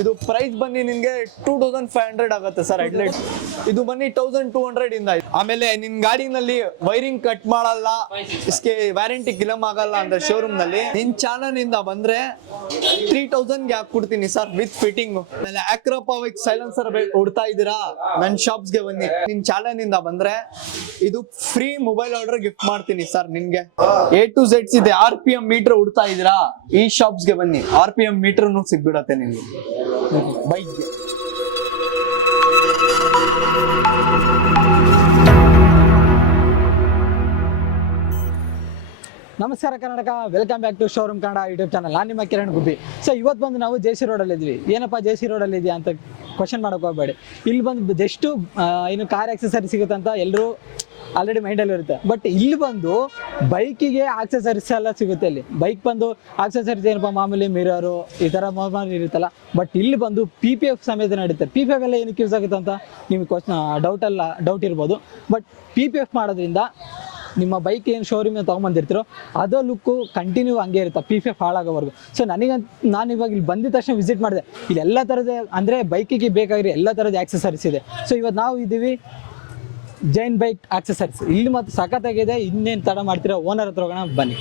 ಇದು ಪ್ರೈಸ್ ಬನ್ನಿ ನಿನ್ಗೆ 2500 ಆಗುತ್ತೆ ಸರ್ ಹೆಡ್ಲೈಟ್. ಇದು ಬನ್ನಿ 1200 ಇಂದ. ಆಮೇಲೆ ನಿನ್ ಗಾಡಿನಲ್ಲಿ ವೈರಿಂಗ್ ಕಟ್ ಮಾಡಲ್ಲ, इसके ವ್ಯಾರಂಟಿ ಕ್ಲೇಮ್ ಆಗಲ್ಲ ಅಂದ್ರೆ ಶೋರೂಮ್ ನಲ್ಲಿ ನಿನ್ ಚಾನಲ್ ಇಂದ ಬಂದ್ರೆ 3000 ಗೆ ಹಾಕ್ಕೊಡ್ತೀನಿ ಸರ್ ವಿತ್ ಫಿಟ್ಟಿಂಗ್. ಆಮೇಲೆ ಆಕ್ರೋಪವಿಕ್ ಸೈಲೆನ್ಸರ್ ಹುಡ್ತಾ ಇದೀರಾ, ನನ್ ಶಾಪ್ಸ್ ಗೆ ಬನ್ನಿ. ನಿನ್ ಚಾನಲ್ ಇಂದ ಬಂದ್ರೆ ಇದು ಫ್ರೀ ಮೊಬೈಲ್ ಆರ್ಡರ್ ಗಿಫ್ಟ್ ಮಾಡ್ತೀನಿ ಸರ್ ನಿನ್ಗೆ. A to Z ಇದೆ. RPM ಮೀಟರ್ ಹುಡ್ತಾ ಇದೀರಾ, ಈ ಶಾಪ್ಸ್ ಗೆ ಬನ್ನಿ. RPM ಮೀಟರ್ ಸಿಗ್ಬಿಡತ್ತೆ ನಿಮ್ಗೆ ಬೈಕ್. ನಮಸ್ಕಾರ Karnataka, welcome back to showroom Kannada YouTube channel. ನಾನು ನಿಮ್ಮ ಕಿರಣ್ ಗುಬ್ಬಿ. ಸೊ ಇವತ್ತು ಬಂದು ನಾವು ಜೆ ಸಿ ರೋಡಲ್ಲಿ ಇದ್ವಿ. ಏನಪ್ಪ ಜೆ ಸಿ ರೋಡಲ್ಲಿ ಇದೆಯಾ ಅಂತ ಕ್ವಶನ್ ಮಾಡೋಕೆ ಹೋಗಬೇಡಿ. ಇಲ್ಲಿ ಬಂದು ಜಸ್ಟು ಏನು ಕಾರ್ ಆಕ್ಸೆಸರಿ ಸಿಗುತ್ತೆ ಅಂತ ಎಲ್ಲರೂ ಆಲ್ರೆಡಿ ಮೈಂಡಲ್ಲಿ ಇರುತ್ತೆ. ಬಟ್ ಇಲ್ಲಿ ಬಂದು ಬೈಕಿಗೆ ಆಕ್ಸೆಸರೀಸ್ ಎಲ್ಲ ಸಿಗುತ್ತೆ. ಇಲ್ಲಿ ಬೈಕ್ ಬಂದು ಆಕ್ಸೆಸರೀಸ್ ಏನಪ್ಪ ಮಾಮೂಲಿ ಮಿರರು ಈ ಥರ ಮಾಮೂಲಿ ಇರುತ್ತಲ್ಲ. ಬಟ್ ಇಲ್ಲಿ ಬಂದು PPF ಸಮೇತ ನಡೀತೆ. PPF ಎಲ್ಲ ಏನಕ್ಕೆ ಯೂಸ್ ಆಗುತ್ತೆ ಅಂತ ನಿಮಗೆ ಡೌಟ್ ಇರ್ಬೋದು. ಬಟ್ PPF ಮಾಡೋದ್ರಿಂದ ನಿಮ್ಮ ಬೈಕ್ ಏನು ಶೋರೂಮಿಂದ ತೊಗೊಂಬಂದಿರ್ತೀರೋ ಅದೋ ಲುಕ್ಕು ಕಂಟಿನ್ಯೂ ಹಂಗೆ ಇರುತ್ತೆ PPF ಹಾಳಾಗೋವರೆಗೂ. ಸೊ ನಾನು ಇವಾಗ ಇಲ್ಲಿ ಬಂದಿದ ತಕ್ಷಣ ವಿಸಿಟ್ ಮಾಡಿದೆ. ಇಲ್ಲಿ ಎಲ್ಲ ಥರದ ಅಂದರೆ ಬೈಕಿಗೆ ಬೇಕಾಗಿರೋ ಎಲ್ಲ ಥರದ ಆಕ್ಸೆಸರೀಸ್ ಇದೆ. ಸೊ ಇವತ್ತು ನಾವು ಇದ್ದೀವಿ ಜೈನ್ ಬೈಕ್ ಆಕ್ಸೆಸರೀಸ್. ಇಲ್ಲಿ ಮತ್ತು ಸಖತ್ತಾಗಿದೆ. ಇನ್ನೇನು ತಡ ಮಾಡ್ತೀರಾ, ಓನರ್ ಹತ್ರ ಹೋಗೋಣ ಬನ್ನಿ.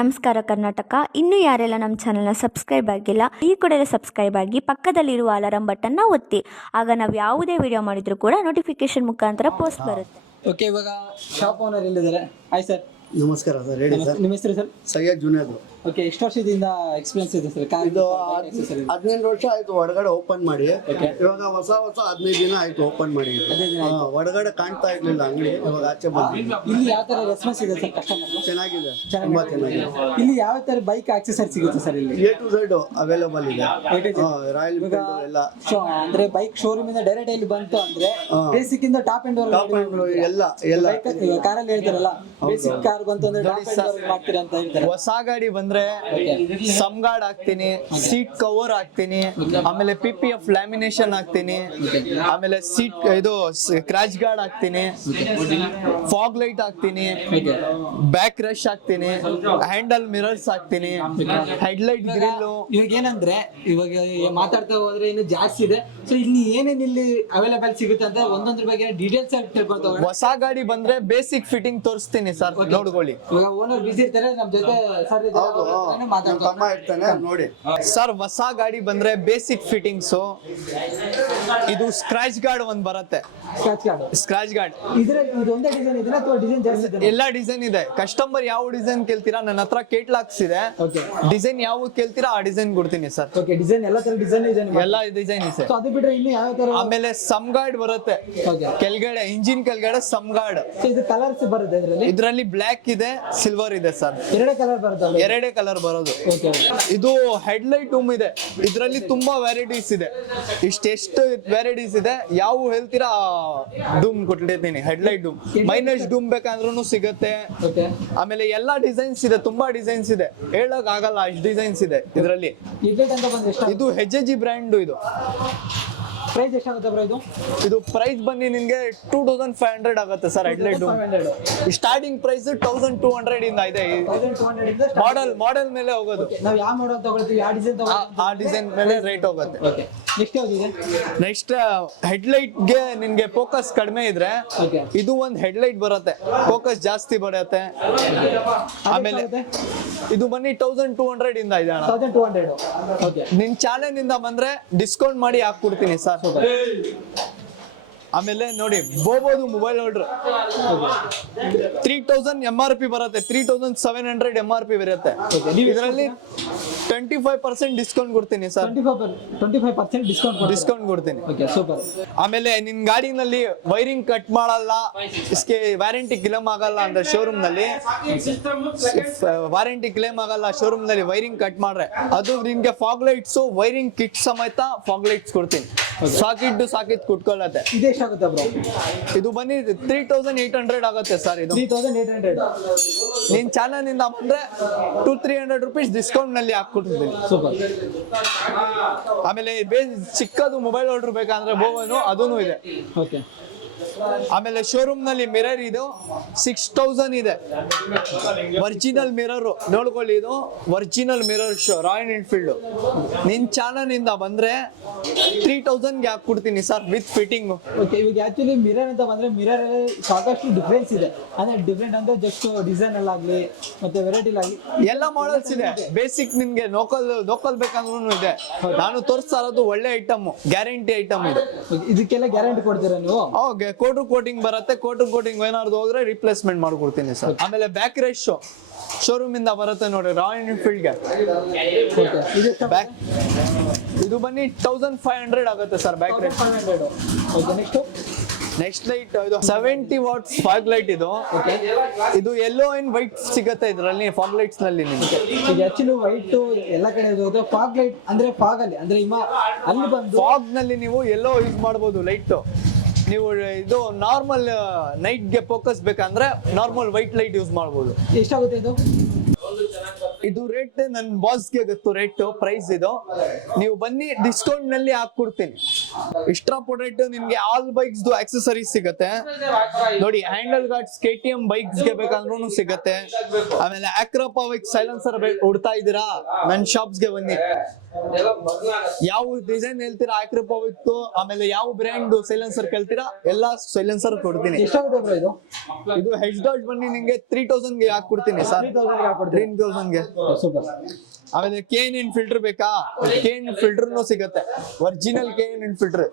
ನಮಸ್ಕಾರ ಕರ್ನಾಟಕ. ಇನ್ನೂ ಯಾರೆಲ್ಲ ನಮ್ಮ ಚಾನಲ್ನ ಸಬ್ಸ್ಕ್ರೈಬ್ ಆಗಿಲ್ಲ, ಈ ಕೂಡಲೇ ಸಬ್ಸ್ಕ್ರೈಬ್ ಆಗಿ ಪಕ್ಕದಲ್ಲಿರುವ ಅಲಾರಂ ಬಟನ್ನ ಒತ್ತಿ. ಆಗ ನಾವು ಯಾವುದೇ ವಿಡಿಯೋ ಮಾಡಿದರೂ ಕೂಡ ನೋಟಿಫಿಕೇಶನ್ ಮುಖಾಂತರ ಪೋಸ್ಟ್ ಬರುತ್ತೆ. ಓಕೆ, ಇವಾಗ ಶಾಪ್ ಓನರ್ ಎಲ್ಲಿದ್ದಾರೆ? Hi sir. ನಮಸ್ಕಾರ ಸರ್, ಹೇಳಿ ಸರ್. ನಿಮ್ಮ ಹೆಸರು ಸರ್? ಸೈಯದ್ ಜುನೇದ್. ಓಕೆ, ಎಷ್ಟು ವರ್ಷದಿಂದ ಎಕ್ಸ್ಪೀರಿಯನ್ಸ್ ಇದೆ ಸರ್? ಇದು 18 ವರ್ಷ ಆಯ್ತು ಹೊರಗಡೆ ಓಪನ್ ಮಾಡಿ. ಇವಾಗ ಹೊಸ 15 ದಿನ ಆಯ್ತು ಓಪನ್ ಮಾಡಿ. ಹೊರಗಡೆ ಕಾಣ್ತಾ ಇರ್ಲಿಲ್ಲ ಅಂಗಡಿ, ಇವಾಗ ಆಚೆ ಬಂದ್ವಿ. ಇಲ್ಲಿ ಯಾವ ತರ ರೆಸ್ಪಾನ್ಸ್ ಇದೆ ಸರ್ ಕಸ್ಟಮರ್? ಚೆನ್ನಾಗಿದೆ, ತುಂಬಾ ಚೆನ್ನಾಗಿದೆ. ಇಲ್ಲಿ ಯಾವ ತರ ಬೈಕ್ ಆಕ್ಸೆಸರಿ ಸಿಗುತ್ತೆ ಸರ್? ಇಲ್ಲಿ A to Z ಅವೈಲೇಬಲ್ ಇದೆ. ರಾಯಲ್ ಎನ್ಫೀಲ್ಡ್ ಎಲ್ಲ. ಸೊ ಅಂದ್ರೆ ಬೈಕ್ ಶೋರೂಮ್ ಇಂದ ಡೈರೆಕ್ಟ್ ಇಲ್ಲಿ ಬಂತು ಅಂದ್ರೆ ಬೇಸಿಕ್ ಇಂದ ಟಾಪ್ ಎಂಡ್ ಎಲ್ಲ ಕಾರಲ್ಲಿ ಹೇಳ್ತಾರಲ್ಲ, ಬೇಸಿಕ್ ಕಾರ್ ಬಂತು ಅಂದ್ರೆ ಟಾಪ್ ಎಂಡ್ ಮಾಡ್ತೀರಾ ಅಂತ ಹೇಳ್ತಾರೆ. ಹೊಸ ಗಾಡಿ ಬಂದ್ರೆ ಸಮ್ ಗಾರ್ಡ್ ಹಾಕ್ತೀನಿ, ಸೀಟ್ ಕವರ್ ಹಾಕ್ತೀನಿ, ಆಮೇಲೆ PPF ಲ್ಯಾಮಿನೇಷನ್ ಹಾಕ್ತೀನಿ, ಆಮೇಲೆ ಸೀಟ್ ಇದು ಕ್ರಾಶ್ ಗಾರ್ಡ್ ಹಾಕ್ತೀನಿ, ಫಾಗ್ ಲೈಟ್ ಹಾಕ್ತೀನಿ, ಬ್ಯಾಕ್ ರಶ್ ಹಾಕ್ತೀನಿ, ಹ್ಯಾಂಡಲ್ ಮಿರರ್ಸ್ ಹಾಕ್ತೀನಿ, ಹೆಡ್ಲೈಟ್ ಗ್ರಿಲ್. ಇವಾಗ ಏನಂದ್ರೆ ಇವಾಗ ಮಾತಾಡ್ತಾ ಹೋದ್ರೆ ಇನ್ನು ಜಾಸ್ತಿ ಇದೆ. ಸೊ ಇಲ್ಲಿ ಏನೇನು ಇಲ್ಲಿ ಅವೈಲೇಬಲ್ ಸಿಗುತ್ತೆ ಅಂತ ಒಂದೊಂದ್ರ ಬಗ್ಗೆ ಡೀಟೇಲ್ಸ್ ಆಗಿ ತಿಳ್ಕೊಳ್ತಾ ಹೋಗೋಣ. ಹೊಸ ಗಾಡಿ ಬಂದ್ರೆ ಬೇಸಿಕ್ ಫಿಟ್ಟಿಂಗ್ ತೋರಿಸ್ತೀನಿ ಸರ್, ನೋಡ್ಕೊಳ್ಳಿ. ಇವಾಗ ಓನರ್ ಬಿಸಿ ಇರ್ತಾರೆ, ನಮ್ ಜೊತೆ ಸರ್ ಇರ್ತಾನೆ ನೋಡಿ. ಸರ್ ಹೊಸ ಗಾಡಿ ಬಂದ್ರೆ ಬೇಸಿಕ್ ಫಿಟ್ಟಿಂಗ್ಸ್. ಇದು ಸ್ಕ್ರಾಚ್ ಗಾರ್ಡ್ ಒಂದ್ ಬರುತ್ತೆ. ಸ್ಕ್ರಾಚ್ ಗಾರ್ಡ್ ಇದು ಒಂದೇ ಡಿಸೈನ್ ಇದೆ ಅಥವಾ ಡಿಸೈನ್ ಜಾಸ್ತಿ ಇದೆ? ಎಲ್ಲಾ ಡಿಸೈನ್ ಇದೆ. ಕಸ್ಟಮರ್ ಯಾವ ಡಿಸೈನ್ ಕೇಳ್ತೀರಾ, ನನ್ನ ಹತ್ರ ಕೇಟ್ಲಾಕ್ಸ್ ಇದೆ. ಡಿಸೈನ್ ಯಾವ ಕೇಳ್ತೀರಾ ಆ ಡಿಸೈನ್ ಕೊಡ್ತೀನಿ ಸರ್. ಓಕೆ, ಡಿಸೈನ್ ಎಲ್ಲ ತರ ಡಿಸೈನ್ ಇದೆ, ಎಲ್ಲಾ ಡಿಸೈನ್ ಇದೆ. ಅದು ಬಿಟ್ರೆ ಇಲ್ಲಿ ಯಾವ ತರ? ಆಮೇಲೆ ಸಮ್ ಗಾರ್ಡ್ ಬರುತ್ತೆ ಕೆಳಗಡೆ, ಇಂಜಿನ್ ಕೆಳಗಡೆ ಸಮ್ ಗಾರ್ಡ್. ಇದು ಕಲರ್ಸ್ ಬರುತ್ತೆ ಇದ್ರಲ್ಲಿ ಬ್ಲಾಕ್ ಇದೆ, ಸಿಲ್ವರ್ ಇದೆ ಸರ್. ಎರಡೇ ಕಲರ್ ಬರುತ್ತೆ? ಎರಡೇ ಕಲರ್ ಬರೋದು. ಇದು ಹೆಡ್ಲೈಟ್ ಡೂಮ್ ಇದೆ. ಇದ್ರಲ್ಲಿ ತುಂಬಾ ವೆರೈಟೀಸ್ ಇದೆ. ಇಷ್ಟೆಷ್ಟು ವೆರೈಟೀಸ್ ಇದೆ, ಯಾವ ಹೇಳ್ತೀರಾ ಡೂಮ್ ಕೊಟ್ಟಿರ್ತೀನಿ. ಹೆಡ್ಲೈಟ್ ಡೂಮ್, ಮೈನಸ್ ಡೂಮ್ ಬೇಕಂದ್ರೂ ಸಿಗುತ್ತೆ. ಆಮೇಲೆ ಎಲ್ಲಾ ಡಿಸೈನ್ಸ್ ಇದೆ, ತುಂಬಾ ಡಿಸೈನ್ಸ್ ಇದೆ, ಹೇಳಕ್ ಆಗಲ್ಲ ಅಷ್ಟು ಡಿಸೈನ್ಸ್ ಇದೆ ಇದ್ರಲ್ಲಿ. ಇದು HG ಬ್ರ್ಯಾಂಡ್. ಇದು ಪ್ರೈಸ್ ಎಷ್ಟಾಗುತ್ತೆ ಬ್ರೋ? ಇದು ಪ್ರೈಸ್ ಬನ್ನಿ ನಿನ್ಗೆ 2500 ಆಗುತ್ತೆ ಸರ್. ಹೆಡ್ಲೈಟ್ ಸ್ಟಾರ್ಟಿಂಗ್ ಪ್ರೈಸ್ 1200 ಇಂದ ಇದೆ. ಮಾಡೆಲ್ ಮೇಲೆ ಹೋಗೋದು. ನಾವು ಯಾವ ಮಾಡೆಲ್ ತಗೊಳ್ತೀವಿ, ಯಾವ ಡಿಸೈನ್ ತಗೊಳ್ತೀವಿ, ಆ ಡಿಸೈನ್ ಮೇಲೆ ರೇಟ್ ಹೋಗುತ್ತೆ. ನೆಕ್ಸ್ಟ್ ಹೆಡ್ಲೈಟ್ ಗೆ ನಿನ್ಗೆ ಫೋಕಸ್ ಕಡಿಮೆ ಇದ್ರೆ ಇದು ಒಂದು ಹೆಡ್ಲೈಟ್ ಬರುತ್ತೆ, ಫೋಕಸ್ ಜಾಸ್ತಿ ಬರುತ್ತೆ. ಆಮೇಲೆ ಇದು ಬನ್ನಿ 1200 ಇಂದ ಇದೆ. 1200. ನಿನ್ ಚಾನೆಲ್ ಇಂದ ಬಂದ್ರೆ ಡಿಸ್ಕೌಂಟ್ ಮಾಡಿ ಹಾಕ್ಕೊಡ್ತೀನಿ ಸರ್. ಆಮೇಲೆ ನೋಡಿ ಬೋಬೋದು ಮೊಬೈಲ್ ಹೋಲ್ಡರ್ 3000 MRP ಬರುತ್ತೆ, 3700 MRP ಬರುತ್ತೆ. ಇದರಲ್ಲಿ 25% ಡಿಸ್ಕೌಂಟ್ ಕೊಡ್ತೀನಿ ಸರ್. 25% ಡಿಸ್ಕೌಂಟ್ ಕೊಡ್ತೀನಿ. ಆಮೇಲೆ ನಿನ್ ಗಾಡಿನಲ್ಲಿ ವೈರಿಂಗ್ ಕಟ್ ಮಾಡಲ್ಲ, इसके ವ್ಯಾರಂಟಿ ಕ್ಲೇಮ್ ಆಗಲ್ಲ ಅಂದ್ರೆ ಶೋರೂಮ್ ನಲ್ಲಿ ವಾರಂಟಿ ಕ್ಲೇಮ್ ಆಗಲ್ಲ. ಶೋರೂಮ್ ನಲ್ಲಿ ವೈರಿಂಗ್ ಕಟ್ ಮಾಡ್ರೆ ಅದು ನಿನ್ಗೆ ಫಾಗ್ ಲೈಟ್ಸ್ ವೈರಿಂಗ್ ಕಿಟ್ ಸಮೇತ ಫಾಗ್ ಲೈಟ್ಸ್ ಕೊಡ್ತೀನಿ. ಸಾಕಿಟ್ ಕುಟ್ಕೊಳ್ಳತ್ತೆ. ಇದು ಬನ್ನಿ 3800 ಆಗುತ್ತೆ ಸರ್. ಇದು 3800. ನಿನ್ ಚಾನಲ್ ಇಂದ ಬಂದ್ರೆ 200-300 ರೂಪೀಸ್ ಡಿಸ್ಕೌಂಟ್ ನಲ್ಲಿ ಹಾಕ್ಕೊಡ್ತೀನಿ. ಆಮೇಲೆ ಚಿಕ್ಕದು ಮೊಬೈಲ್ ಹೋಲ್ಡರ್ ಬೇಕಂದ್ರೆ ಬೋವನು ಅದೂ ಇದೆ. ಆಮೇಲೆ ಶೋರೂಮ್ ನಲ್ಲಿ ಮಿರರ್ ಇದು 6000 ಇದೆ. ಒರಿಜಿನಲ್ ಮಿರರ್ ನೋಡ್ಕೊಳ್ಳಿ, ಇದು original mirror show royal Enfield. ನಿನ್ ಚಾನಲ್ ಇಂದ ಬಂದ್ರೆ 3000ಗೆ ಹಾಕ್ಕೊಡ್ತೀನಿ ಸರ್ ವಿತ್ ಫಿಟ್ಟಿಂಗ್. ಓಕೆ, ಇವಾಗ ಆಕ್ಚುಲಿ ಮಿರರ್ ಅಂತ ಬಂದ್ರೆ ಮಿರರ್ ಸಾಕಷ್ಟು ಡಿಫ್ರೆನ್ಸ್ ಇದೆ. ಅಂದ್ರೆ ಡಿಫ್ರೆಂಟ್ ಅಂದ್ರೆ ಜಸ್ಟ್ ಡಿಸೈನ್ ಅಲ್ಲಾಗ್ಲಿ ಮತ್ತೆ ವೆರೈಟಿ ಆಗಲಿ ಎಲ್ಲ ಮಾಡಲ್ಸ್ ಇದೆ. ಬೇಸಿಕ್ ನಿನ್ಗೆ ಲೋಕಲ್ ಬೇಕಂದ್ರೂ ಇದೆ. ನಾನು ತೋರಿಸ್ತಾ ಇರೋದು ಒಳ್ಳೆ ಐಟಮ್, ಗ್ಯಾರಂಟಿ ಐಟಮ್ ಇದು. ಇದಕ್ಕೆಲ್ಲ ಗ್ಯಾರಂಟಿ ಕೊಡ್ತೀರಾ ನೀವು? ಓಕೆ, ಕೋಟಿಂಗ್ ಬರುತ್ತೆ. ಕೋಟಿಂಗ್ ಏನಾದ್ರು ಹೋದ್ರೆ ರಿಪ್ಲೇಸ್ಮೆಂಟ್ ಮಾಡ್ಕೊಡ್ತೀನಿ ಸರ್. ಆಮೇಲೆ ಬ್ಯಾಕ್ ರೇಸ್ ಶೋರೂಮ್ ಇಂದ ಬರುತ್ತೆ ನೋಡಿ ರಾಯಲ್ ಎನ್ಫೀಲ್ಡ್ಗೆ. ಬ್ಯಾಕ್ ಇದು ಬನ್ನಿ 1500 ಆಗುತ್ತೆ sir back race. 500. Okay, next light ಇದು 70 ವಾಟ್ಸ್ ಫಾಗ್ ಲೈಟ್ ಇದು. ಇದು ಯೆಲ್ಲೋ ಅಂಡ್ ವೈಟ್ ಸಿಗುತ್ತೆ ಇದರಲ್ಲಿ ಫಾಗ್ ಲೈಟ್ಸ್ ನಲ್ಲಿ ನಿಮಗೆ. ಈಗ ಆಕ್ಚುಲಿ ವೈಟ್ ಎಲ್ಲ ಕಡೆ ಇರೋದು ಫಾಗ್ ಲೈಟ್ ಅಂದ್ರೆ ಫಾಗ್ ಅಲ್ಲಿ ಅಂದ್ರೆ ಅಲ್ಲಿ ಬಂದು ಫಾಗ್ ನಲ್ಲಿ ನೀವು ಯೆಲ್ಲೋ ಯೂಸ್ ಮಾಡಬಹುದು ಲೈಟ್. ನೀವು ಇದು ನಾರ್ಮಲ್ ನೈಟ್ ಗೆ ಫೋಕಸ್ ಬೇಕಂದ್ರೆ ನಾರ್ಮಲ್ ವೈಟ್ ಲೈಟ್ ಯೂಸ್ ಮಾಡಬಹುದು. ಎಷ್ಟಾಗುತ್ತೆ ಇದು? ಇದು ರೇಟ್ ನನ್ನ ಬಾಸ್ಗೆ ಗೊತ್ತು, ರೇಟ್ ಪ್ರೈಸ್ ಇದು. ನೀವು ಬನ್ನಿ, ಡಿಸ್ಕೌಂಟ್ ನಲ್ಲಿ ಹಾಕ್ಕೊಡ್ತೀನಿ. ಎಕ್ಸ್ಟ್ರಾ ಪ್ರಾಡಕ್ಟ್ ನಿಮ್ಗೆ ಆಲ್ ಬೈಕ್ಸ್ ಆಕ್ಸೆಸರೀಸ್ ಸಿಗುತ್ತೆ ನೋಡಿ. ಹ್ಯಾಂಡಲ್ ಗಾರ್ಡ್ಸ್ KTM ಬೈಕ್ಸ್ ಗೆ ಬೇಕಂದ್ರೂ ಸಿಗುತ್ತೆ. ಆಮೇಲೆ ಆಕ್ರೋಪವಿಕ್ ಸೈಲೆನ್ಸರ್ ಹುಡ್ತಾ ಇದ್ದೀರಾ, ನನ್ನ ಶಾಪ್ಸ್ ಗೆ ಬನ್ನಿ. ಯಾವ ಡಿಸೈನ್ ಹೇಳ್ತೀರಾ ಆಕ್ರೋಪವಿಕ್, ಆಮೇಲೆ ಯಾವ ಬ್ರ್ಯಾಂಡ್ ಸೈಲೆನ್ಸರ್ ಕೇಳ್ತೀರಾ ಎಲ್ಲ ಸೈಲೆನ್ಸರ್ ಕೊಡ್ತೀನಿ. ಎಷ್ಟಾಗುತ್ತೆ ಬ್ರೋ ಇದು? ಇದು ಹೆಡ್ ಡಾಟ್ ಬನ್ನಿ ನಿಮ್ಗೆ 3000ಗೆ ಹಾಕ್ಕೊಡ್ತೀನಿ ಸರ್. 3000ಗೆ. ಸೂಪರ್. ಆಮೇಲೆ KN ಫಿಲ್ಟರ್ ಬೇಕಾ? KN ಫಿಲ್ಟರ್ನು ಸಿಗುತ್ತೆ, ಒರಿಜಿನಲ್ KN ಫಿಲ್ಟರ್.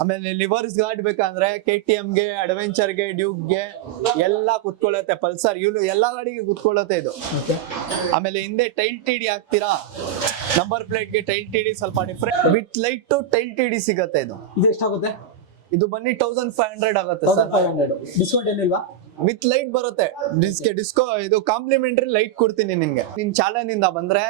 ಆಮೇಲೆ ಲಿವರ್ಸ್ ಗಾರ್ಡ್ ಬೇಕಂದ್ರೆ KTM ಗೆ, ಅಡ್ವೆಂಚರ್ ಗೆ, ಡ್ಯೂಕ್ ಗೆ ಎಲ್ಲ ಕುತ್ಕೊಳ್ಳುತ್ತೆ. ಪಲ್ಸರ್ ಇವ್ರು ಎಲ್ಲಾ ಗಾಡಿಗೆ ಕುತ್ಕೊಳ್ಳುತ್ತೆ ಇದು. ಆಮೇಲೆ ಹಿಂದೆ ಟೈಲ್ TD ಹಾಕ್ತೀರಾ, ನಂಬರ್ ಪ್ಲೇಟ್ ಗೆ ಟೈಲ್ TD ಸ್ವಲ್ಪ different with light to tail TD ಸಿಗುತ್ತೆ. ಇದು ಎಷ್ಟಾಗುತ್ತೆ? ಇದು ಬನ್ನಿ 1500 ಆಗುತ್ತೆ ಸರ್. 1500. ಡಿಸ್ಕೌಂಟ್ ಏನಿಲ್ವಾ? ವಿತ್ ಲೈಟ್ ಬರುತ್ತೆ. ಡಿಸ್ಕೋ ಇದು ಕಾಂಪ್ಲಿಮೆಂಟರಿ ಲೈಟ್ ಕೊಡ್ತೀನಿ ನಿನ್ಗೆ. ನಿನ್ ಚಾನಲ್ ಇಂದ ಬಂದ್ರೆ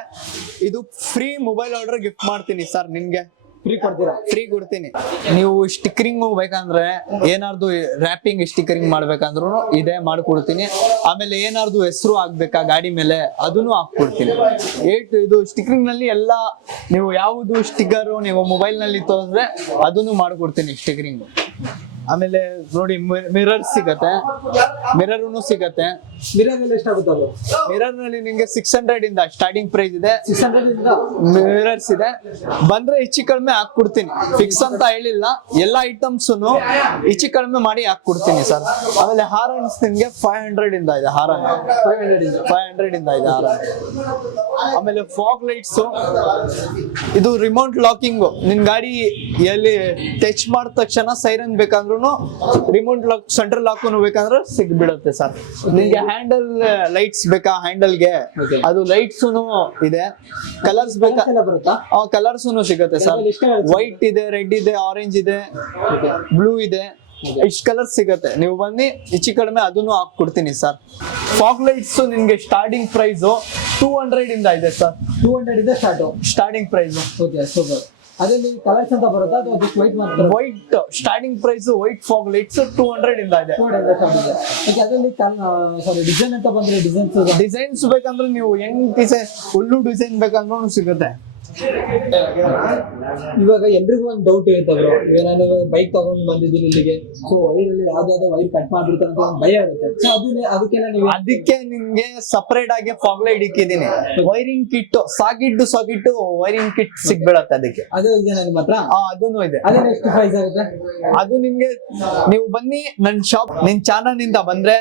ಇದು ಫ್ರೀ ಮೊಬೈಲ್ ಆರ್ಡರ್ ಗಿಫ್ಟ್ ಮಾಡ್ತೀನಿ ಸರ್. ನಿನ್ಗೆ ಫ್ರೀ ಕೊಡ್ತೀರಾ? ಫ್ರೀ ಕೊಡ್ತೀನಿ. ನೀವು ಸ್ಟಿಕ್ಕರಿಂಗ್ ಬೇಕಂದ್ರೆ ಏನಾರ್ದು ರ್ಯಾಪಿಂಗ್ ಸ್ಟಿಕ್ಕರಿಂಗ್ ಮಾಡ್ಬೇಕಂದ್ರೂ ಇದೇ ಮಾಡ್ಕೊಡ್ತೀನಿ. ಆಮೇಲೆ ಏನಾರ್ದು ಹೆಸರು ಆಗ್ಬೇಕಾ ಗಾಡಿ ಮೇಲೆ ಅದನ್ನು ಹಾಕ್ಕೊಡ್ತೀನಿ. ಇದು ಸ್ಟಿಕ್ಕರಿಂಗ್ ನಲ್ಲಿ ಎಲ್ಲ ನೀವು ಯಾವುದು ಸ್ಟಿಕ್ಕರ್ ನೀವು ಮೊಬೈಲ್ ನಲ್ಲಿ ತೋರಿದ್ರೆ ಅದನ್ನು ಮಾಡ್ಕೊಡ್ತೀನಿ ಸ್ಟಿಕ್ಕರಿಂಗ್. ಆಮೇಲೆ ನೋಡಿ ಮಿರರ್ ಸಿಗತ್ತೆ, ಮಿರರ್ನು ಸಿಗತ್ತೆ. ಮಿರರ್ ಎಲ್ಲ ಎಷ್ಟಾಗುತ್ತೆ? ಮಿರರ್ ನಲ್ಲಿ ನಿಮ್ಗೆ 600 ಇಂದ ಸ್ಟಾರ್ಟಿಂಗ್ ಪ್ರೈಸ್ ಇದೆ. 600 ಇಂದ ಮಿರರ್ಸ್ ಇದೆ. ಬಂದ್ರೆ ಹೆಚ್ಚು ಕಡಿಮೆ ಹಾಕ್ಕೊಡ್ತೀನಿ, ಫಿಕ್ಸ್ ಅಂತ ಹೇಳಿಲ್ಲ. ಎಲ್ಲ ಐಟಮ್ಸ್ ಹೆಚ್ಚು ಕಡಿಮೆ ಮಾಡಿ ಹಾಕ್ಕೊಡ್ತೀನಿ ಸರ್. ಆಮೇಲೆ ಹಾರನ್ಸ್ ನಿಮ್ಗೆ 500 ಇಂದ ಇದೆ. ಹಾರನ್ 500 ಇಂದ ಇದೆ ಹಾರನ್. ಆಮೇಲೆ ಫಾಗ್ ಲೈಟ್ಸ್, ಇದು ರಿಮೋಟ್ ಲಾಕಿಂಗ್. ನಿನ್ ಗಾಡಿ ಎಲ್ಲಿ ಟಚ್ ಮಾಡಿದ ತಕ್ಷಣ ಸೈರನ್ ಬೇಕಂದ್ರೂ ರಿಮೋಟ್ ಲಾಕ್, ಸೆಂಟ್ರಲ್ ಲಾಕ್ ಬೇಕಂದ್ರೆ ಸಿಗ್ಬಿಡುತ್ತೆ ಸರ್. ನಿಮ್ಗೆ ಹ್ಯಾಂಡಲ್ ಲೈಟ್ಸ್ ಬೇಕಾ ಹ್ಯಾಂಡಲ್ಗೆ, ಅದು ಲೈಟ್ಸ್ ಇದೆ. ಕಲರ್ಸ್ ಬೇಕಾ? ಕಲರ್ಸ್ ಸಿಗುತ್ತೆ ಸರ್. ವೈಟ್ ಇದೆ, ರೆಡ್ ಇದೆ, ಆರೆಂಜ್ ಇದೆ, ಬ್ಲೂ ಇದೆ. ಇಷ್ಟು ಕಲರ್ ಸಿಗುತ್ತೆ. ನೀವು ಬನ್ನಿ, ಹೆಚ್ಚು ಕಡಿಮೆ ಅದನ್ನು ಹಾಕ್ಕೊಡ್ತೀನಿ ಸರ್. ಫಾಗ್ ಲೈಟ್ಸ್ ನಿಮ್ಗೆ ಸ್ಟಾರ್ಟಿಂಗ್ ಪ್ರೈಸ್ 200 ಇಂದ ಇದೆ ಸರ್. 200 ಇಂದ ಸ್ಟಾರ್ಟಿಂಗ್ ಪ್ರೈಸ್. Okay, super. ಅದ್ರಲ್ಲಿ ಕಲರ್ಸ್ ಅಂತ ಬರುತ್ತಾ ಅಥವಾ ಜಸ್ಟ್ ವೈಟ್ ಮಾತ್ರ? White starting price white fog lights 200 ಇಂದ ಇದೆ. ಅದರಲ್ಲಿ ಡಿಸೈನ್ ಅಂತ ಬಂದ್ರೆ ಡಿಸೈನ್ಸ್ ಬೇಕಂದ್ರೆ ನೀವು ಹೆಂಗ್ ಡಿಸೈನ್, ಹುಲ್ಲು ಡಿಸೈನ್ ಬೇಕಂದ್ರೂ ಸಿಗುತ್ತೆ. ಇವಾಗ ಎಲ್ರಿಗೂ ಒಂದು ಡೌಟ್ ಇರುತ್ತೆ ಬ್ರೋ. ನಾನು ಬೈಕ್ ತಗೊಂಡು ಬಂದಿದ್ದೀನಿ ಇಲ್ಲಿಗೆ, ಸೊ ವೈರಲ್ಲಿ ಯಾವ್ದಾದ್ರು ವೈರ್ ಕಟ್ ಮಾಡ್ಬಿಡ್ತಾರೆ ಅಂತ ಒಂದು ಭಯ ಇರುತ್ತೆ. ಸೊ ಅದಕ್ಕೆ ನಿಮ್ಗೆ ಸಪರೇಟ್ ಆಗಿ ಫಾಗ್ ಲೈಟ್ ಇಕ್ಕಿದೀನಿ. Wiring kit, socket wiring kit ಸಿಗ್ಬಿಡತ್ತೆ ಅದಕ್ಕೆ. ಅದು ಇದೆ ನಿಮ್ಮ ಹತ್ರ? ಅದನ್ನು ಇದೆ. ಅದೇ ಎಷ್ಟು ಪ್ರೈಸ್ ಆಗುತ್ತೆ? ಅದು ನಿಮ್ಗೆ ನೀವು ಬನ್ನಿ ನನ್ನ ಶಾಪ್, ನಿನ್ ಚಾನಲ್ ಇಂದ ಬಂದ್ರೆ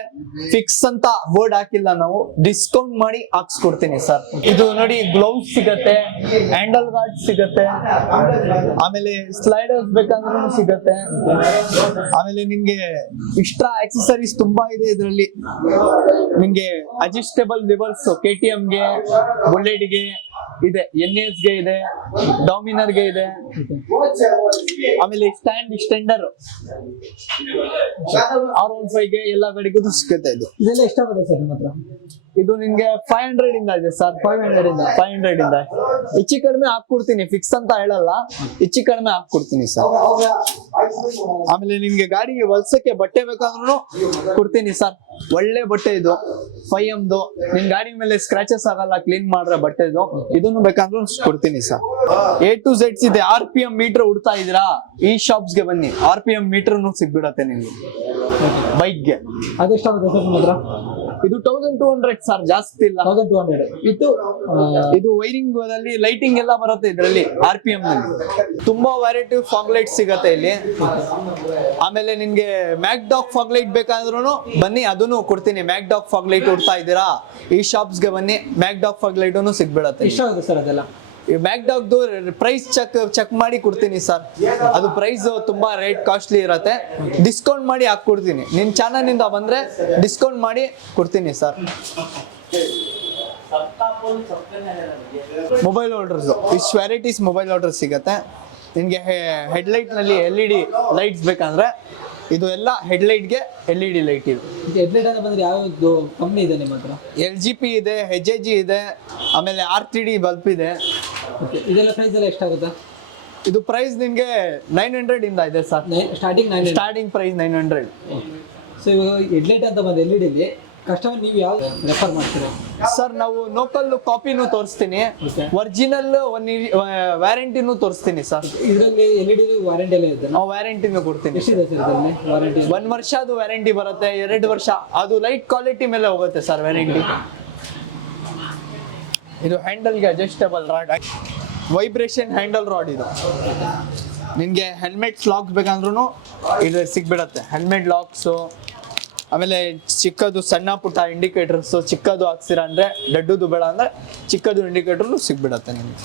ಫಿಕ್ಸ್ ಅಂತ ಬೋರ್ಡ್ ಹಾಕಿಲ್ಲ, ನಾವು ಡಿಸ್ಕೌಂಟ್ ಮಾಡಿ ಹಾಕ್ಸ್ಕೊಡ್ತೀನಿ ಸರ್. ಇದು ನೋಡಿ ಗ್ಲೌಸ್ ಸಿಗತ್ತೆ, ಹ್ಯಾಂಡಲ್ ಗಾರ್ಡ್ ಸಿಗತ್ತೆ, ಆಮೇಲೆ ಸ್ಲೈಡರ್ಸ್ ಬೇಕಂದ್ರೂ ಸಿಗತ್ತೆ. ಆಮೇಲೆ ನಿಮ್ಗೆ ಎಕ್ಸ್ಟ್ರಾ ಆಕ್ಸೆಸರೀಸ್ ತುಂಬಾ ಇದೆ ಇದರಲ್ಲಿ. ನಿಮ್ಗೆ ಅಡ್ಜಸ್ಟೇಬಲ್ ಲಿವರ್ಸ್ KTM ಗೆ, ಬುಲೆಟ್ ಗೆ ಇದೆ, NS ಗೆ ಇದೆ, ಡಾಮಿನರ್ ಗೆ ಇದೆ. ಆಮೇಲೆ ಸ್ಟ್ಯಾಂಡರ್ R15 ಗೆ ಎಲ್ಲ ಗಾಡಿಗೂ ಸಿಗುತ್ತೆ. ಇದೆಲ್ಲ ಎಷ್ಟಾಗುತ್ತೆ ಸರ್ ನಿಮ್ಮ ಹತ್ರ? ಇದು ನಿಮ್ಗೆ 500 ಇಂದ ಇದೆ ಸರ್. 500 ಇಂದ ಹೆಚ್ಚು ಕಡಿಮೆ ಹಾಕ್ಕೊಡ್ತೀನಿ, ಫಿಕ್ಸ್ ಅಂತ ಹೇಳಲ್ಲ, ಹೆಚ್ಚು ಕಡಿಮೆ ಹಾಕ್ಕೊಡ್ತೀನಿ ಸರ್. ಆಮೇಲೆ ನಿಮ್ಗೆ ಗಾಡಿಗೆ ಹೊಲ್ಸಕ್ಕೆ ಬಟ್ಟೆ ಬೇಕಾದ್ರೂ ಕೊಡ್ತೀನಿ ಸರ್. ಒಳ್ಳೆ ಬಟ್ಟೆ ಇದು 5M ನಿಮ್ ಗಾಡಿ ಮೇಲೆ ಸ್ಕ್ರಾಚಸ್ ಆಗಲ್ಲ, ಕ್ಲೀನ್ ಮಾಡ್ರೆ ಬಟ್ಟೆ ಇದನ್ನು ಬೇಕಂದ್ರೂ ಕೊಡ್ತೀನಿ ಸರ್. A to Z ಇದೆ. RPM ಮೀಟರ್ ಹುಡ್ತಾ ಇದೀರಾ, ಈ ಶಾಪ್ಸ್ ಗೆ ಬನ್ನಿ, RPM ಮೀಟರ್ ಸಿಗ್ಬಿಡತ್ತೆ ನಿಮ್ಗೆ ಬೈಕ್ಗೆ. ಅದೆಷ್ಟಾಗುತ್ತೆ ಸರ್ ನಿಮ್ಮ ಹತ್ರ? ಇದು 1200 ಸರ್, ಜಾಸ್ತಿ ಇಲ್ಲ. 1200 ಇದು ವೈರಿಂಗ್ ಅಲ್ಲಿ ಲೈಟಿಂಗ್ ಎಲ್ಲ ಬರುತ್ತೆ ಇದರಲ್ಲಿ. RPM ನಲ್ಲಿ ತುಂಬಾ ವೆರೈಟಿ ಫಾಗ್ ಲೈಟ್ ಸಿಗತ್ತೆ ಇಲ್ಲಿ. ಆಮೇಲೆ ನಿಮ್ಗೆ ಮ್ಯಾಕ್ಡಾಕ್ ಫಾಗ್ ಲೈಟ್ ಬೇಕಾದ್ರೂ ಬನ್ನಿ, ಅದನ್ನು ಕೊಡ್ತೀನಿ. ಮ್ಯಾಕ್ಡಾಕ್ ಫಾಗ್ ಲೈಟ್ ಹುಡ್ತಾ ಇದ್ದೀರಾ, ಈ ಶಾಪ್ಸ್ ಗೆ ಬನ್ನಿ, ಮ್ಯಾಕ್ಡಾಕ್ ಫಾಗ್ ಲೈಟ್ ಸಿಗ್ಬಿಡತ್ತೆ. ಎಷ್ಟಾಗುತ್ತೆ ಸರ್ ಅದೆಲ್ಲ? ಈ ಮ್ಯಾಕ್ಡಾಕ್ದು ಪ್ರೈಸ್ ಚೆಕ್ ಮಾಡಿ ಕೊಡ್ತೀನಿ ಸರ್. ಅದು ಪ್ರೈಸ್ ತುಂಬಾ ರೇಟ್ ಕಾಸ್ಟ್ಲಿ ಇರತ್ತೆ, ಡಿಸ್ಕೌಂಟ್ ಮಾಡಿ ಹಾಕೊಡ್ತೀನಿ. ನಿನ್ ಚಾನಲ್ ಇಂದ ಬಂದ್ರೆ ಡಿಸ್ಕೌಂಟ್ ಮಾಡಿ ಕೊಡ್ತೀನಿ ಸರ್. ಮೊಬೈಲ್ ಹೋಲ್ಡರ್ಸ್, ಇಷ್ಟು ವೆರೈಟೀಸ್ ಮೊಬೈಲ್ ಹೋಲ್ಡರ್ ಸಿಗತ್ತೆ ನಿನ್ಗೆ. ಹೆಡ್ಲೈಟ್ ನಲ್ಲಿ LED ಲೈಟ್ಸ್ ಬೇಕಂದ್ರೆ ಇದು ಎಲ್ಲ ಹೆಡ್ಲೈಟ್ಗೆ LED ಲೈಟ್. ಇದು ಹೆಡ್ಲೈಟ್ ಅಂತ ಬಂದ್ರೆ ಯಾವ್ದು ಕಂಪ್ನಿ ಇದೆ ನಿಮ್ಮ ಹತ್ರ? LGP ಇದೆ, HIG ಇದೆ, ಆಮೇಲೆ R3D ಬಲ್ಬ್ ಇದೆ. ಇದೆಲ್ಲ ಪ್ರೈಸ್ ಎಲ್ಲ ಎಷ್ಟಾಗುತ್ತೆ? ಇದು ಪ್ರೈಸ್ ನಿಮ್ಗೆ 900 ಇಂದ ಇದೆ ಸರ್. Starting price 900. ಸೊ ಇವಾಗ ಹೆಡ್ಲೈಟ್ ಅಂತ ಬಂದು LED ಅಲ್ಲಿ ಕಸ್ಟಮರ್ ನೀವು ಯಾವ್ದು ರೆಫರ್ ಮಾಡ್ತೀರಾ ಸರ್? ನಾವು ಲೋಕಲ್ ಕಾಪಿನೂ ತೋರಿಸ್ತೀನಿ, ಒರಿಜಿನಲ್ ವ್ಯಾರಂಟಿನೂ ತೋರಿಸ್ತೀನಿ ಸರ್. ಇದರಲ್ಲಿ LED ವಾರಂಟಿ ಎಲ್ಲ ಇದೆ? ನಾವು ವ್ಯಾರಂಟಿನೂ ಕೊಡ್ತೀನಿ. ಎಷ್ಟಿದೆ ಸರ್ ಇದರಲ್ಲಿ ವಾರಂಟಿ? 1 ವರ್ಷ ಅದು ವ್ಯಾರಂಟಿ ಬರುತ್ತೆ, 2 ವರ್ಷ ಅದು ಲೈಟ್ ಕ್ವಾಲಿಟಿ ಮೇಲೆ ಹೋಗುತ್ತೆ ಸರ್ ವ್ಯಾರಂಟಿ. ಇದು ಹ್ಯಾಂಡಲ್ಗೆ adjustable rod, vibration handle rod. ಇದು ನಿನ್ಗೆ ಹೆಲ್ಮೆಟ್ ಲಾಕ್ಸ್ ಬೇಕಂದ್ರೂ ಇದು ಸಿಗ್ಬಿಡತ್ತೆ. ಹೆಲ್ಮೆಟ್ ಲಾಕ್ಸು, ಆಮೇಲೆ ಚಿಕ್ಕದು ಸಣ್ಣ ಪುಟ್ಟ ಇಂಡಿಕೇಟರ್ಸ್, ಚಿಕ್ಕದು ಹಾಕ್ಸಿರ ಅಂದ್ರೆ, ದೊಡ್ಡದು ಬೇಡ ಅಂದ್ರೆ ಚಿಕ್ಕದು ಇಂಡಿಕೇಟರ್ ಸಿಗ್ಬಿಡತ್ತೆ ನಿಮ್ಗೆ.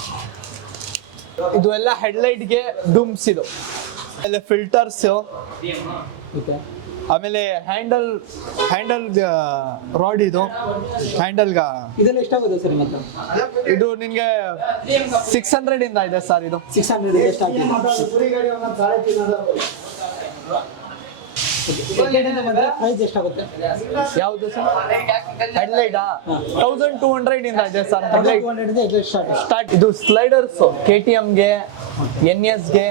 ಇದು ಎಲ್ಲ ಹೆಡ್ಲೈಟ್ಗೆ ಡೂಮ್ಸ್. ಇದು ಆಮೇಲೆ ಫಿಲ್ಟರ್ಸ್, ಆಮೇಲೆ ಹ್ಯಾಂಡಲ್ ರಾಡ್. ಇದು ಹ್ಯಾಂಡಲ್ಗ ಇದೆಲ್ಲ ಎಷ್ಟಾಗುತ್ತೆ ಸರ್ ನಿಮ್ಮ ಹತ್ರ? ಇದು ನಿನ್ಗೆ 600 ಇಂದ ಇದೆ ಸರ್. ಇದು 600 ಸ್ಟಾರ್ಟ್ ಇದೆ. ಪ್ರೈಸ್ ಎಷ್ಟಾಗುತ್ತೆ? ಯಾವುದು ಸರ್? ಹೆಡ್ಲೈಟಾ 1200 ಇಂದ ಇದೆ ಸರ್. ಸ್ಟಾರ್ಟ್. ಇದು ಸ್ಲೈಡರ್ಸ್ KTMಗೆ, NSಗೆ,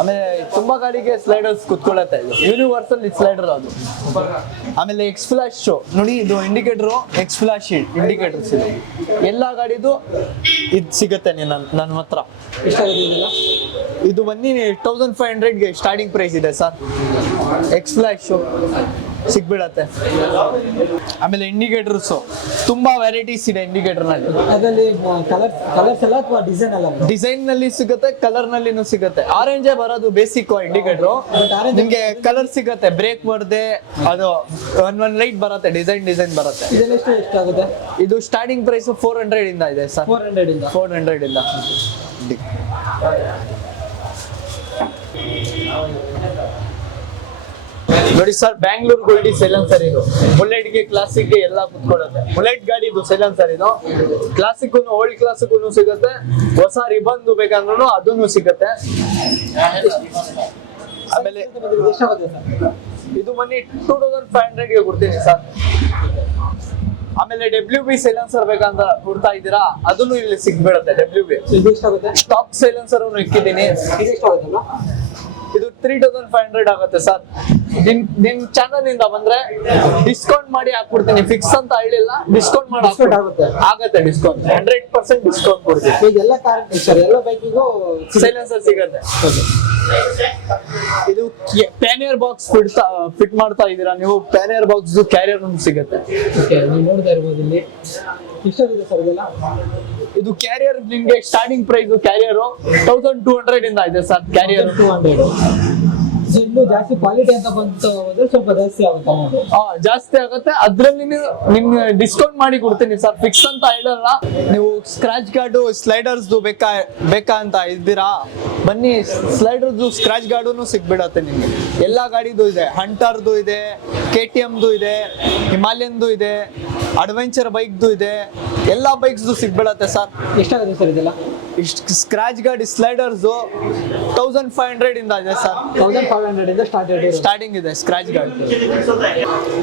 ಆಮೇಲೆ ತುಂಬಾ ಗಾಡಿಗೆ ಸ್ಲೈಡರ್ಸ್ ಕುತ್ಕೊಳ್ಳುತ್ತೆ. ಇದು ಯೂನಿವರ್ಸಲ್ ಸ್ಲೈಡರ್ ಅದು. ಆಮೇಲೆ ಎಕ್ಸ್ ಫ್ಲಾಶ್ ನೋಡಿ, ಇದು ಇಂಡಿಕೇಟರ್, ಎಕ್ಸ್ ಫ್ಲಾಶ್ ಇಂಡಿಕೇಟರ್ಸ್ ಇದೆ. ಎಲ್ಲ ಗಾಡಿದು ಇದು ಸಿಗುತ್ತೆ ನನ್ನ ಹತ್ರ. ಎಷ್ಟಾಗುತ್ತೆ? ಇದು ಬನ್ನಿ 1500ಗೆ ಸ್ಟಾರ್ಟಿಂಗ್ ಪ್ರೈಸ್ ಇದೆ ಸರ್. ಎಕ್ಸ್ ಫ್ಲಾಶ್ ಸಿಗ್ಬಿಡತ್ತೆ. ಆಮೇಲೆ ಇಂಡಿಕೇಟರ್ಸ್ ತುಂಬಾ ವೆರೈಟೀಸ್ ಇದೆ ಇಂಡಿಕೇಟರ್ ನಲ್ಲಿ. ಅದರಲ್ಲಿ ಕಲರ್ಸ್ ಎಲ್ಲ ಅಥವಾ ಡಿಸೈನ್ ಎಲ್ಲ? ಡಿಸೈನ್ ನಲ್ಲಿ ಸಿಗುತ್ತೆ, ಕಲರ್ ನಲ್ಲಿನೂ ಸಿಗುತ್ತೆ. ಆರೆಂಜೇ ಬರೋದು ಬೇಸಿಕ್ ಇಂಡಿಕೇಟರ್. ನಿಮ್ಗೆ ಕಲರ್ ಸಿಗುತ್ತೆ, ಬ್ರೇಕ್ ಬರ್ದೆ ಅದು ಒಂದೊಂದು ಲೈಟ್ ಬರುತ್ತೆ, ಡಿಸೈನ್ ಬರುತ್ತೆ. ಇದೆಲ್ಲ ಎಷ್ಟಾಗುತ್ತೆ? ಇದು ಸ್ಟಾರ್ಟಿಂಗ್ ಪ್ರೈಸ್ 400 ಇಂದ ಇದೆ ಸರ್. 400 ಇಂದ. ನೋಡಿ ಸರ್, ಬ್ಯಾಂಗ್ಳೂರ್ ಗೋಲ್ಡಿ ಸೈಲೆನ್ಸರ್. ಇದು ಬುಲೆಟ್ಗೆ, ಕ್ಲಾಸಿಕ್ಗೆ ಎಲ್ಲ ಕುತ್ಕೊಳ್ಳುತ್ತೆ. ಬುಲೆಟ್ ಗಾಡಿ ಇದು ಸೈಲೆನ್ಸರ್. ಇದು ಕ್ಲಾಸಿಕ್, ಓಲ್ಡ್ ಕ್ಲಾಸಿಕ್ ಸಿಗುತ್ತೆ, ಹೊಸ ರಿಬನ್ ಬೇಕಂದ್ರೂ ಅದನ್ನು ಸಿಗುತ್ತೆ. ಆಮೇಲೆ ಇದು ಬನ್ನಿ 2500ಗೆ ಕೊಡ್ತೀನಿ ಸರ್. ಆಮೇಲೆ WB ಸೈಲೆನ್ಸರ್ ಬೇಕಂತ ಹುಡ್ತಾ ಇದ್ದೀರಾ, ಅದನ್ನು ಇಲ್ಲಿ ಸಿಗ್ಬಿಡುತ್ತೆ. WB ಸ್ಟಾಕ್ ಸೈಲೆನ್ಸರ್ ಇಕ್ಕಿದ್ದೀನಿ. ಇದು 3500 ಆಗುತ್ತೆ ಸರ್. ನಿಮ್ ಚಾನಲ್ ಇಂದ ಬಂದ್ರೆ ಡಿಸ್ಕೌಂಟ್ ಮಾಡಿ ಹಾಕ್ಬಿಡ್ತೀನಿ. ಫಿಕ್ಸ್ ಅಂತ ಹೇಳಿಲ್ಲ, ಡಿಸ್ಕೌಂಟ್ ಮಾಡಿ ಆಗುತ್ತೆ. ಡಿಸ್ಕೌಂಟ್ 100% ಡಿಸ್ಕೌಂಟ್ ಕೊಡ್ತೀನಿ. ಎಲ್ಲ ಬೈಕಿಗೂ ಸೈಲೆನ್ಸರ್ ಸಿಗುತ್ತೆ. ಇದು ಪ್ಯಾನಿಯರ್ ಬಾಕ್ಸ್ ಫಿಟ್ ಮಾಡ್ತಾ ಇದೀರಾ ನೀವು, ಪ್ಯಾನಿಯರ್ ಬಾಕ್ಸ್ ಕ್ಯಾರಿಯರ್ ಸಿಗುತ್ತೆ. ನೀವು ನೋಡ್ತಾ ಇರ್ಬೋದು ಇಲ್ಲಿ. ಎಷ್ಟಾಗುತ್ತೆ ಸರ್ ಇದೆಲ್ಲ? ಇದು ಕ್ಯಾರಿಯರ್ ನಿಮ್ಗೆ ಸ್ಟಾರ್ಟಿಂಗ್ ಪ್ರೈಸ್ ಕ್ಯಾರಿಯರ್ 1200 ಇಂದ ಇದೆ ಸರ್. ಕ್ಯಾರಿಯರ್ 200. ಇನ್ನು ಜಾಸ್ತಿ ಕ್ವಾಲಿಟಿ ಅಂತ ಬಂತು ಹೋದ್ರೆ ಸ್ವಲ್ಪ ಜಾಸ್ತಿ ಆಗುತ್ತೆ ಅಮೌಂಟ್. ಜಾಸ್ತಿ ಆಗುತ್ತೆ. ಅದ್ರಲ್ಲಿ ನಿಮ್ಗೆ ಡಿಸ್ಕೌಂಟ್ ಮಾಡಿ ಕೊಡ್ತೀನಿ ಸರ್. ಫಿಕ್ಸ್ ಅಂತ ಹೇಳಲ್ಲ. ನೀವು ಸ್ಕ್ರಾಚ್ ಗಾರ್ಡು, ಸ್ಲೈಡರ್ಸ್ ಬೇಕಾ ಅಂತ ಇದ್ದೀರಾ, ಬನ್ನಿ. ಸ್ಲೈಡರ್ದು ಸ್ಕ್ರಾಚ್ ಗಾರ್ಡು ಸಿಗ್ಬಿಡತ್ತೆ ನಿಮ್ಗೆ. ಎಲ್ಲಾ ಗಾಡಿದು ಇದೆ. ಹಂಟರ್ದು ಇದೆ, KTMದು ಇದೆ, ಹಿಮಾಲಯನ್ದು ಇದೆ, ಅಡ್ವೆಂಚರ್ ಬೈಕ್ದು ಇದೆ. ಎಲ್ಲಾ ಬೈಕ್ಸ್ದು ಸಿಗ್ಬಿಡತ್ತೆ ಸರ್. ಎಷ್ಟಾಗುತ್ತೆ ಸರ್ ಇದೆಲ್ಲ? ಇಷ್ಟು ಸ್ಕ್ರಾಚ್ ಗಾಡಿ ಸ್ಲೈಡರ್ಸ್ 1500 ಇಂದ ಇದೆ ಸರ್. 1500 ಇಂದ ಸ್ಟಾರ್ಟಿಂಗ್ ಇದೆ ಸ್ಕ್ರಾಚ್ ಗಾಡಿ.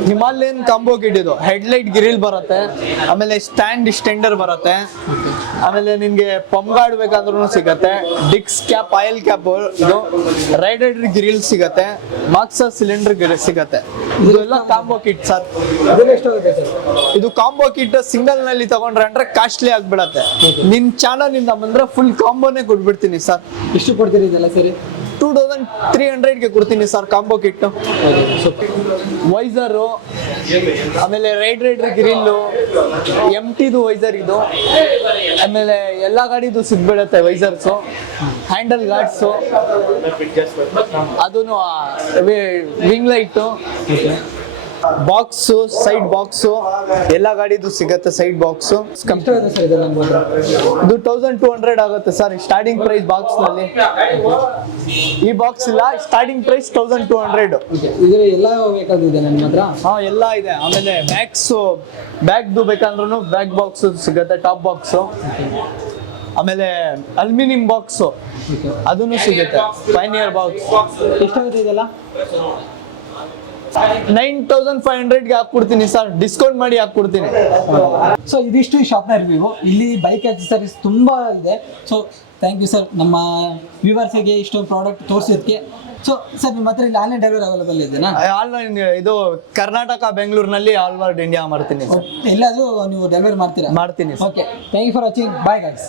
ಹಿಮಾಲಯನ್ ಕಾಂಬೋ ಕಿಟ್ ಇದು. ಹೆಡ್ಲೈಟ್ ಗ್ರಿಲ್ ಬರುತ್ತೆ, ಆಮೇಲೆ ಸ್ಟ್ಯಾಂಡ್ ಸ್ಟೆಂಡರ್ ಬರುತ್ತೆ, ಆಮೇಲೆ ನಿನ್ಗೆ ಪಂಪ್ ಗಾರ್ಡ್ ಬೇಕಾದ್ರೂ ಸಿಗತ್ತೆ, ಡಿಕ್ಸ್ ಕ್ಯಾಪ್ ಆಯಿಲ್ ಕ್ಯಾಪ್ ಇದು, ರೈಡರ್ ಗ್ರಿಲ್ ಸಿಗತ್ತೆ, ಮಾಕ್ಸರ್ ಸಿಲಿಂಡರ್ ಗ್ರಿಲ್ ಸಿಗತ್ತೆ. ಇದೆಲ್ಲ ಕಾಂಬೋ ಕಿಟ್ ಸರ್. ಎಷ್ಟಾಗುತ್ತೆ ಸರ್? ಇದು ಕಾಂಬೋ ಕಿಟ್ ಸಿಂಗಲ್ ನಲ್ಲಿ ತಗೊಂಡ್ರೆ ಅಂದ್ರೆ ಕಾಸ್ಟ್ಲಿ ಆಗ್ಬಿಡತ್ತೆ. ನಿನ್ ಚಾನಲ್ ಇಂದ ಬಂದ್ರೆ ಫುಲ್ ಕಾಂಬೋನೇ ಕೊಟ್ಬಿಡ್ತೀನಿ ಸರ್. ಎಷ್ಟು ಕೊಡ್ತೀರಿ ಇದೆಲ್ಲ ಸರಿ? 2300ಗೆ ಕೊಡ್ತೀನಿ ಸರ್ ಕಾಂಬೋ ಕಿಟ್. ವೈಸರು, ಆಮೇಲೆ ರೈಡರ್ ಗ್ರಿಲ್ಲು, MTದು ವೈಸರ್ ಇದು, ಆಮೇಲೆ ಎಲ್ಲಾ ಗಾಡಿದು ಸಿಗ್ಬಿಡತ್ತೆ ವೈಸರ್ಸು, ಹ್ಯಾಂಡಲ್ ಗಾರ್ಡ್ಸು, ಅದೂ wing light, box, side box, ಎಲ್ಲ ಗಾಡಿದು ಸಿಗತ್ತೆ ಸೈಡ್ ಬಾಕ್ಸು. ಇದು 1200 ಆಗುತ್ತೆ ಸರ್ ಸ್ಟಾರ್ಟಿಂಗ್ ಪ್ರೈಸ್ ಬಾಕ್ಸ್ ನಲ್ಲಿ. ಈ ಬಾಕ್ಸ್ ಇಲ್ಲ, ಸ್ಟಾರ್ಟಿಂಗ್ ಪ್ರೈಸ್ 1200. ಇದ್ರೆ ಎಲ್ಲ ವೆಹಿಕಲ್ ಇದೆ ನನ್ನ ಹತ್ರ. ಹಾ ಎಲ್ಲ ಇದೆ. ಆಮೇಲೆ ಬ್ಯಾಗ್ದು ಬೇಕಂದ್ರೂ ಬ್ಯಾಗ್ ಬಾಕ್ಸ್ ಸಿಗತ್ತೆ, ಟಾಪ್ ಬಾಕ್ಸು, ಆಮೇಲೆ ಅಲ್ಯೂಮಿನಿಯಂ ಬಾಕ್ಸು ಅದನ್ನು ಸಿಗುತ್ತೆ, ಪೈನಿಯರ್ ಬಾಕ್ಸ್. ಎಷ್ಟಾಗುತ್ತೆ ಇದೆಲ್ಲ? 9500ಗೆ ಹಾಕ್ಕೊಡ್ತೀನಿ ಸರ್, ಡಿಸ್ಕೌಂಟ್ ಮಾಡಿ ಹಾಕ್ಕೊಡ್ತೀನಿ. ಸೊ ಇದಿಷ್ಟು ಈ ಶಾಪ್ನ ರಿವ್ಯೂ. ಇಲ್ಲಿ ಬೈಕ್ ಆಕ್ಸೆಸರೀಸ್ ತುಂಬಾ ಇದೆ. ಸೊ ಥ್ಯಾಂಕ್ ಯು ಸರ್, ನಮ್ಮ ವ್ಯೂವರ್ಸಿಗೆ ಇಷ್ಟೊಂದು ಪ್ರಾಡಕ್ಟ್ ತೋರಿಸಿದ್ದಕ್ಕೆ. ಸೊ ಸರ್ ನಿಮ್ಮ ಹತ್ರ ಇಲ್ಲಿ ಆನ್ಲೈನ್ ಡೆಲಿವರಿ ಅವೈಲೇಬಲ್ ಇದೆನಾ? ಆನ್ಲೈನ್ ಇದು ಕರ್ನಾಟಕ ಬೆಂಗಳೂರಿನಲ್ಲಿ ಆಲ್ ಓವರ್ ಇಂಡಿಯಾ ಮಾಡ್ತೀನಿ ಸರ್. ಎಲ್ಲಾದ್ರೂ ನೀವು ಡೆಲಿವರಿ ಮಾಡ್ತೀರಾ? ಮಾಡ್ತೀನಿ. Okay, thank you for watching. Bye guys.